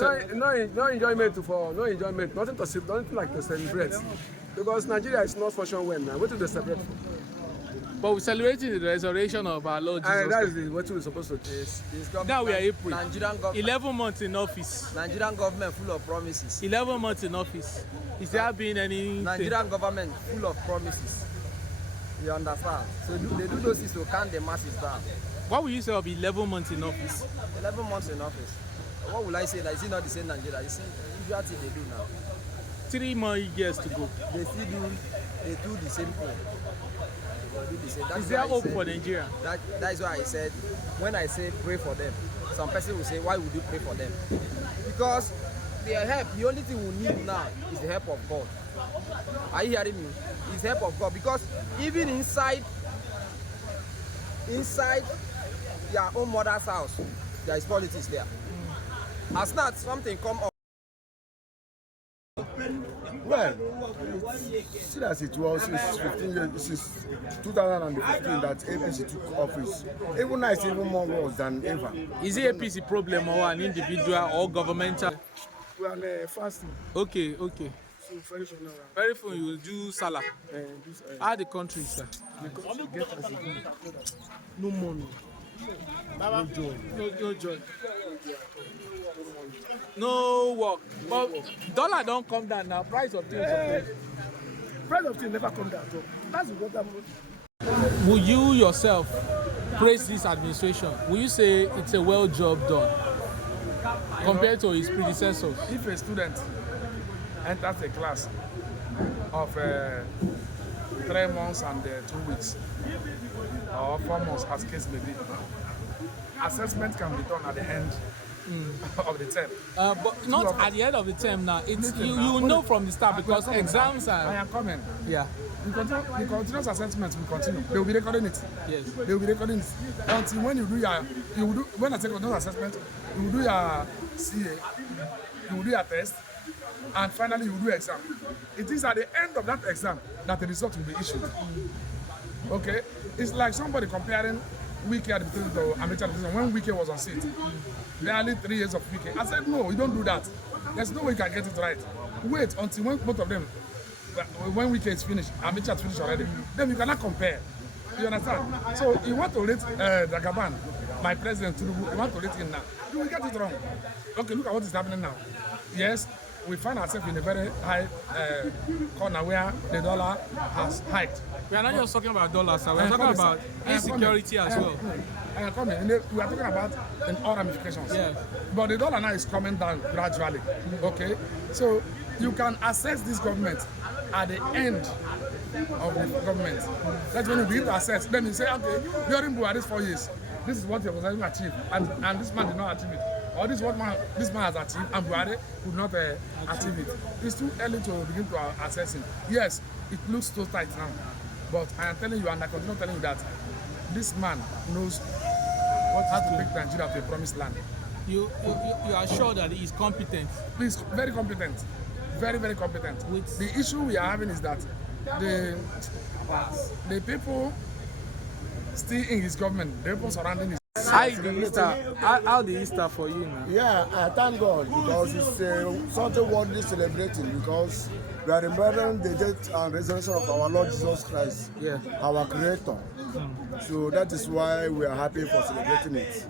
no enjoyment for no enjoyment. Nothing like to celebrate. Because Nigeria is not functioning well now. What do they celebrate for? But we're celebrating the resurrection of our Lord Jesus. And that is what we're supposed to do. Now we are April. Nigerian government. 11 months in office. Nigerian government full of promises. 11 months in office. Is there been any? Nigerian government full of promises. You understand? So they do those things to calm the masses down. What would you say of 11 months in office? 11 months in office. What will I say? Like, is it not the same Nigeria? It's the usual thing they do now. 3 more years to go. They do the same thing. Is there hope for Nigeria? That is why I said, when I say pray for them, some person will say, why would you pray for them? Because their help, the only thing we need now is the help of God. Are you hearing me? It's the help of God. Because even inside their own mother's house, there is politics there. As not something come up. Well, see as it was since 2015 that APC took office. Even now it's even more worse than ever. Is it APC problem or an individual or governmental? We are fasting. Okay. So very soon now. Very soon you will do Salah. How the country, sir? No money. No joy. No joy. No work. But dollar don't come down now. Price of things. Price of things never come down. So that's what I'm. Will you yourself praise this administration? Will you say it's a well job done compared to his predecessors? If a student enters a class of 3 months and 2 weeks or 4 months, as case may be, assessment can be done at the end of the term. But not at the end of the term now. It's you know from the start because exams are. I am coming. Yeah. The continuous assessment will continue. They will be recording it. Yes. They will be recording it until when when I take continuous assessment, you will do your CA, you will do your test, and finally you will do exam. It is at the end of that exam that the result will be issued. Okay? It's like somebody comparing Wike at the amateur division when Wike was on seat. Barely 3 years of Wike. I said, no, you don't do that. There's no way you can get it right. Wait until when both of them, when Wike is finished, amateur is finished already, then you cannot compare. You understand? So you want to rate Dagaban, my president Tinubu, you want to rate him now. You will get it wrong. Okay, look at what is happening now. Yes, we find ourselves in a very high corner where the dollar has hiked. We are not just talking about dollars, sir. We are talking about insecurity as well. We are talking about all ramifications. Yeah. But the dollar now is coming down gradually. Okay? So you can assess this government at the end of the government. That's when you begin to assess. Then you say, okay, during Buhari's 4 years, this is what your organization achieved, and this man did not achieve it. Or this is what this man has achieved, and Buhari could not achieve it. It's too early to begin to assess it. Yes, it looks so tight now. But I am telling you, and I continue telling you that this man knows how to make Nigeria to a promised land. You are sure that he is competent? He's very competent. Very, very competent. The issue we are having is that the people still in his government, the people surrounding his How the Easter for you now? Yeah, I thank God because it's something worthy celebrating because we are remembering the death and resurrection of our Lord Jesus Christ, our Creator. So that is why we are happy for celebrating it.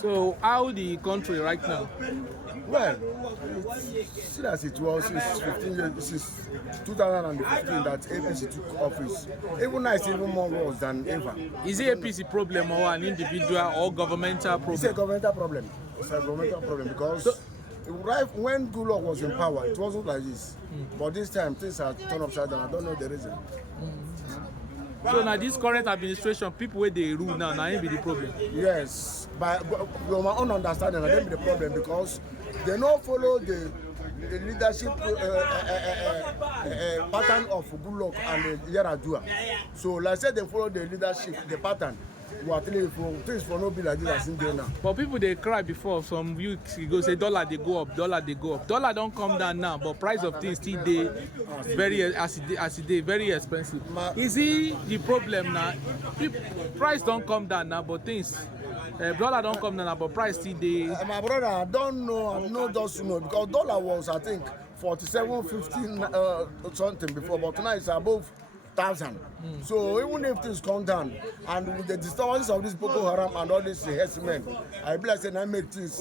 So how the country right now? Well, see as it was since 2015 that APC took office. Even now it's even more worse than ever. Is it APC problem or an individual or governmental problem? It's a governmental problem. It's a governmental problem because right when Goodluck was in power, it wasn't like this. But this time things are turned upside down. I don't know the reason. So now this current administration, people where they rule now it be the problem? Yes, but from my own understanding, that be the problem because they don't follow the leadership pattern of Goodluck and Yaradua. So like I said, they follow the leadership, the pattern. Things for no be like this as in there now. But people they cry before some weeks ago say dollar they go up, dollar they go up. Dollar don't come down now, but price of things still they very expensive. Is it the problem now? Price don't come down now, but things Dollar don't come down, but price still dey. My brother, I don't know. I know just know because dollar was, I think, 47.15 something before, but now it's above 1,000. So even if things come down, and with the disturbance of this Boko Haram and all these herdsmen, I believe I make things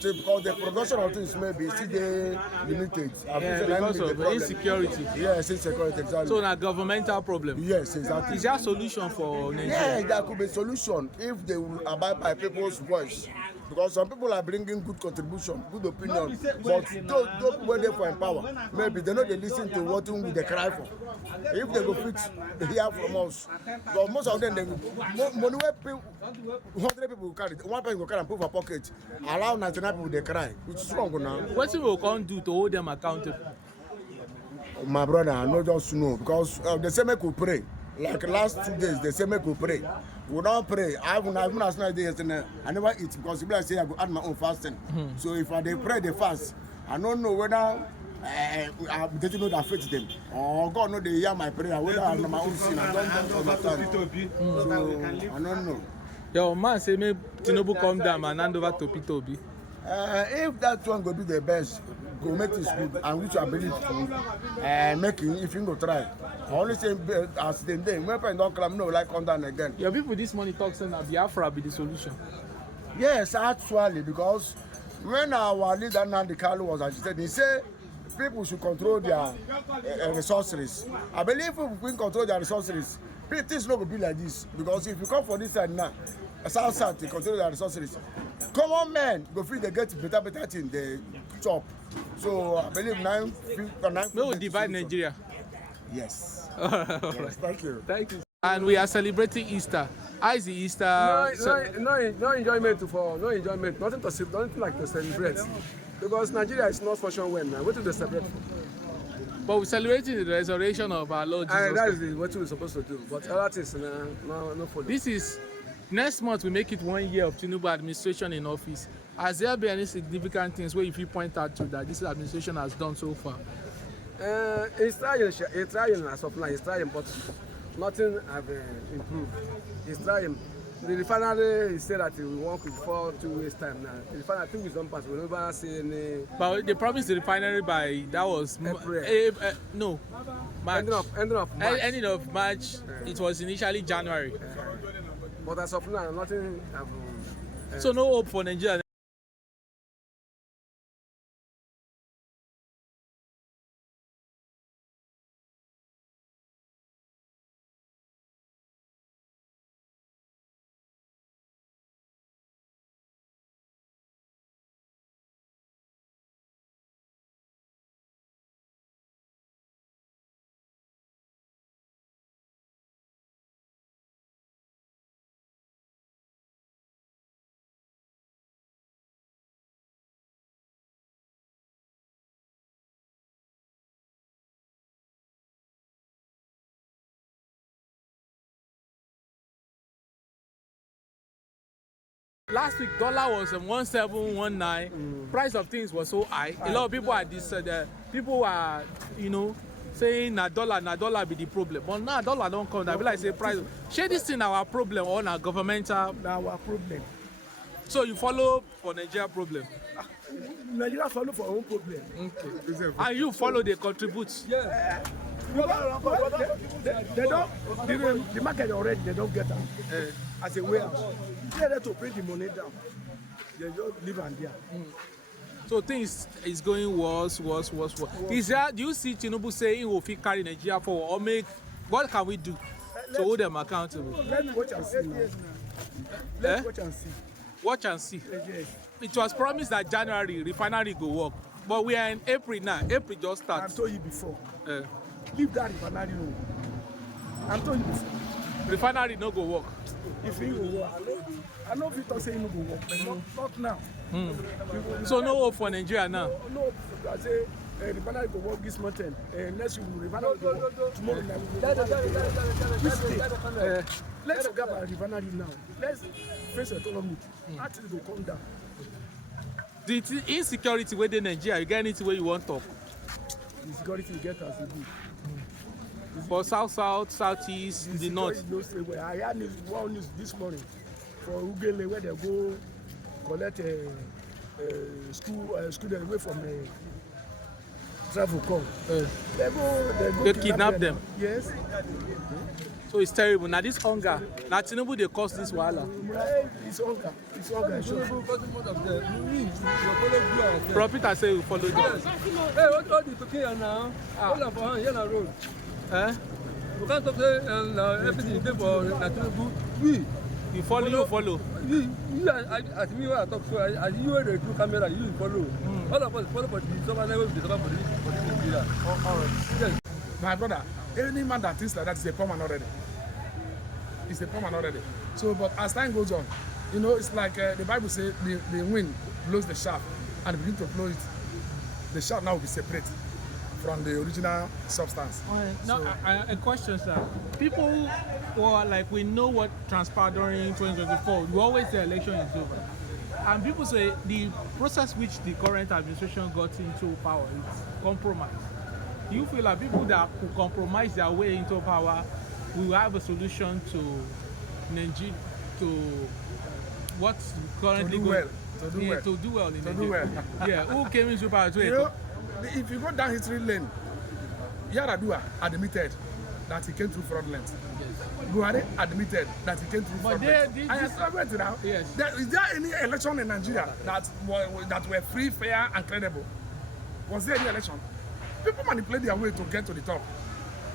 because the production of things may be still limited. Yeah, because of insecurity. Yes, insecurity, exactly. So na governmental problem. Yes, exactly. Is there a solution for Nigeria? Yeah, there could be a solution if they will abide by people's voice. Because some people are bringing good contribution, good opinion, but those when they for empower, maybe they know they listen to what they cry for. If they go fix, they hear from us. But most of them, they money where people, 100 people carry, one person will carry and put for pocket, allow 99 people they cry, which is wrong now. What we can do to hold them accountable? My brother, I know just know because they say make we pray. Like last 2 days, they say make we pray. We don't pray. I even as night yesterday, I never eat because people say I go add my own fasting. So if they pray, they fast. I don't know whether they don't know that faith them or God know they hear my prayer. Whether I know my own sin, I don't understand. So I don't know. Your man say make Tinubu come down and hand over to Peter Obi. If that one go be the best, go make it good, and which I believe to making if you go try. I only say as them day when people don't come, no like come down again. Your people this morning talk saying that Biafra be the solution. Yes, actually, because when our leader Nandi Kalu was agitated, he said people should control their resources. I believe if we control their resources, things not going to be like this. Because if you come for this side now, South they control their resources. Common men go feel they get better thing they chop. So I believe 9. We will divide Nigeria. Yes. Yes, thank you. Thank you. And we are celebrating Easter. How is the Easter? No enjoyment for no enjoyment. Nothing like to celebrate. Because Nigeria is not functioning well now. What do they celebrate for? But we're celebrating the resurrection of our Lord Jesus. That is what we're supposed to do. But other things, no follow. This is next month. We make it 1 year of Tinubu administration in office. Has there been any significant things where if you point out to that this administration has done so far? It's trying as of now. It's trying, but nothing have improved. It's trying. The refinery he said that he will work before 2 weeks time now. The refinery 2 weeks don't pass. We never see any. But they promised the refinery by that was no, March. Ending of March. Ending of March. It was initially January. But as of now, nothing have. So no hope for Nigeria. Last week, dollar was 1719. Price of things was so high. A lot of people are people are, saying na dollar be the problem. But now dollar don't come. I be like say price. Share this thing our problem or na governmental. Our problem. So you follow for Nigeria problem. Nigeria follow for our own problem. Okay. And you follow they contribute. Yeah. They don't. The market already. They don't get them as a warehouse. They are there to bring the money down. They just live and there. So things is going worse. Is there? Do you see Tinubu saying he will carry Nigeria forward or make? What can we do to hold them accountable? Let's watch and see. Let's watch and see. Watch and see. Yes. It was promised that January refinery go work, but we are in April now. April just starts. I've told you before. Leave that refinery alone. I've told you before. Refinery no go work. If it will work, I know if you talk say it no go work, but not now. So no hope for Nigeria now. No, I say refinery go work this month end. Next week refinery go work tomorrow night. Let's forget about refinery now. Let's face economy. Actually, it will come down. The insecurity within Nigeria, you get anything where you want to talk? The security you get as a good. For southeast, the north. I had one news this morning for Ugele where they go collect student away from travel come. They go They kidnap them. Yes. So it's terrible. Now this hunger, now Tinubu they cause this wahala. It's hunger. It's hunger. Sure. Prophet say we follow them. Hey, what you talking here now? Hold on for hand, here na road. Eh? You can't talk say everything you pay for Tinubu. We, You follow. you as me wey I talk so, as you wey dey do camera, you follow. All of us follow for the someone wey dey suffer for this Nigeria. Yes. My brother, any man that thinks like that is a poor man already. He's a poor man already. So, but as time goes on, you know, it's like the Bible says the wind blows the shaft and begin to blow it. The shaft now will be separate from the original substance. Now, a question, sir. People, well, like we know what transpired during 2024. We always say election is over. And people say the process which the current administration got into power is compromise. Do you feel like people that could compromise their way into power will have a solution to Nigeria, to what's currently going to do well in Nigeria? Yeah, who came into power? You know, if you go down history lane, Yaradua admitted that he came through fraudulent. Yes. Buhari admitted that he came through fraudulent. Yes. Is there any election in Nigeria that were free, fair, and credible? Was there any election? People manipulate their way to get to the top.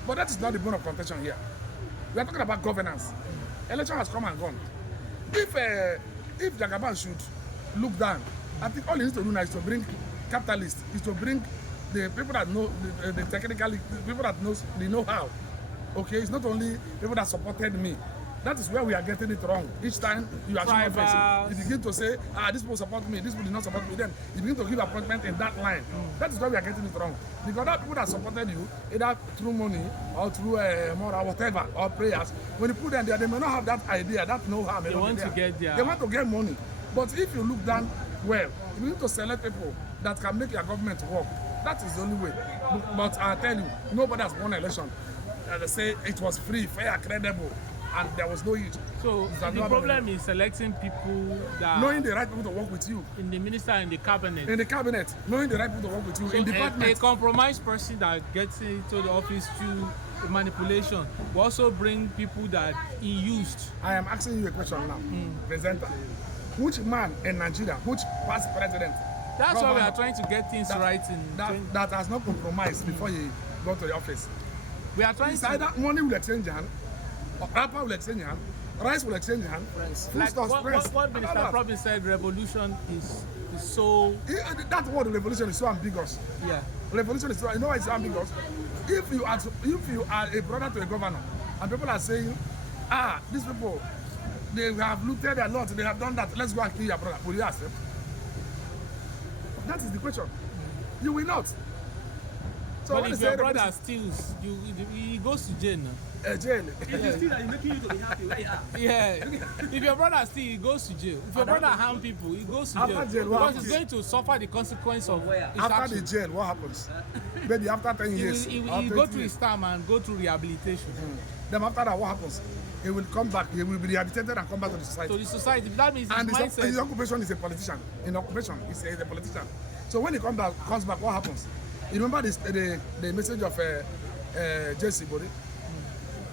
But that is not the bone of contention here. We are talking about governance. Election has come and gone. If Jagaban should look down, I think all he needs to do now is to bring capitalists, is to bring the people that know the technical, the people that knows the know-how. Okay, it's not only people that supported me. That is where we are getting it wrong. Each time you are you begin to say, this people support me, this people did not support me. Then you begin to give appointment in that line. That is where we are getting it wrong. Because that people that supported you, either through money or through moral, whatever, or prayers, when you put them there, they may not have that idea, that know-how. They want to get there. They want to get money. But if you look down well, you need to select people that can make your government work. That is the only way. But I tell you, nobody has won an election. They say it was free, fair, credible, and there was no issue. So the problem is selecting people that knowing the right people to work with you in the minister and the cabinet. In the cabinet, knowing the right people to work with you so in department. A compromised person that gets into the office through manipulation will also bring people that he used. I am asking you a question now, presenter. Which man in Nigeria, which past president? That's why we are trying to get things right that has not compromised before he got to the office. We are trying to either money will exchange hand, or rapper will exchange hand, rice will exchange hand. Like what Minister Probin said, revolution is so. That word revolution is so ambiguous. Yeah. Revolution is so. You know why it's so ambiguous? If you are a brother to a governor, and people are saying, these people, they have looted a lot, they have done that. Let's go and kill your brother. Will you accept? That is the question. You will not. So but if your brother steals, he goes to jail now. Jail. If you steal and he's making you to be happy, why you happy? Yeah. If your brother steals, he goes to jail. If your brother harm people, he goes to jail. After jail, because he's going to suffer the consequence of his after action. the jail, what happens? Maybe after 10 years. He go through his term and go through rehabilitation. Then after that, what happens? He will come back. He will be rehabilitated and come back to the society. To the society. That means his occupation is a politician. In occupation, he's a politician. So when he comes back, what happens? You remember the message of Jesse Body?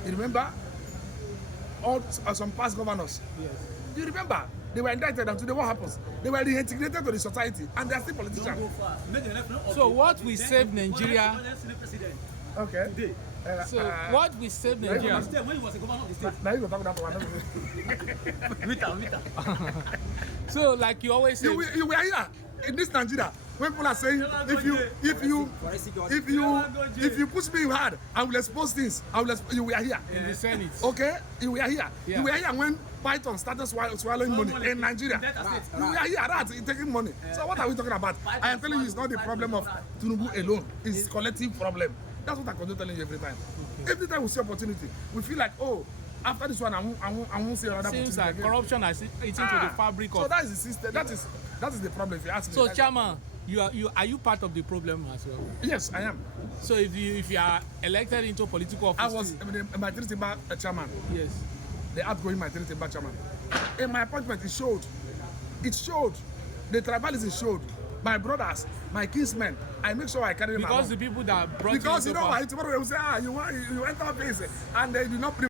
You remember all some past governors? Yes. You remember? They were indicted, and today what happens? They were reintegrated to the society, and they are still politicians. So what we save Nigeria? Okay. So what we save Nigeria? When he was a governor of the state. Now you go talk that one. So like you always say, you were here in this Nigeria. When people are saying, if you push me hard, I will expose things. You were here. In the Senate. Okay? You were here. Yeah. You were here when Python started swallowing money in Nigeria. You were here, taking money. So what are we talking about? I am telling you, it's not the problem of Tinubu alone. It's collective problem. That's what I continue telling you every time. Every time we see opportunity, we feel like, after this one, I won't see another opportunity. Seems like again. Corruption has eaten to the fabric of. So that is the system. That is the problem. If you ask me. So Chairman, are you part of the problem as well? Yes, I am. So if you are elected into political office, I was my Timber chairman. Yes. The outgoing my Timber chairman. In my appointment, it showed. It showed. The tribalism showed. My brothers, my kinsmen, I make sure I carry them along. Because the people that brought Because you you know why? Tomorrow they will say, you enter this, and they do not